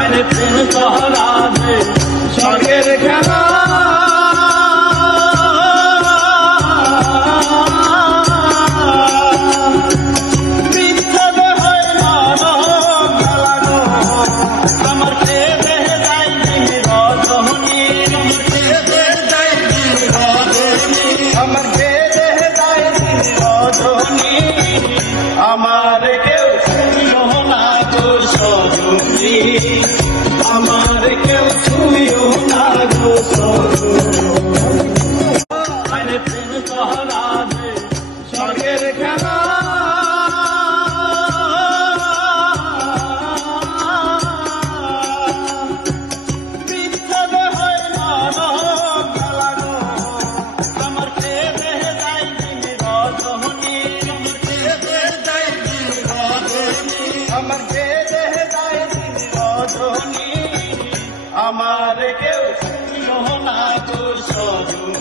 আরে প্রেম কহরাবে স্বর্গের খেলা আমার কেউ ছুঁইও না গো সজনী, আমার কেউ ছুঁইও না গো সজনী। আরে প্রেম কহরাবে স্বর্গের খেলা বিচ্ছেদ হয় নরক খেলা গো, আমার প্রেম যাই দিন রজনী, আমার বেদে যায় দিন রজনী, আমার কেউ ছুঁইও না গো সজনী।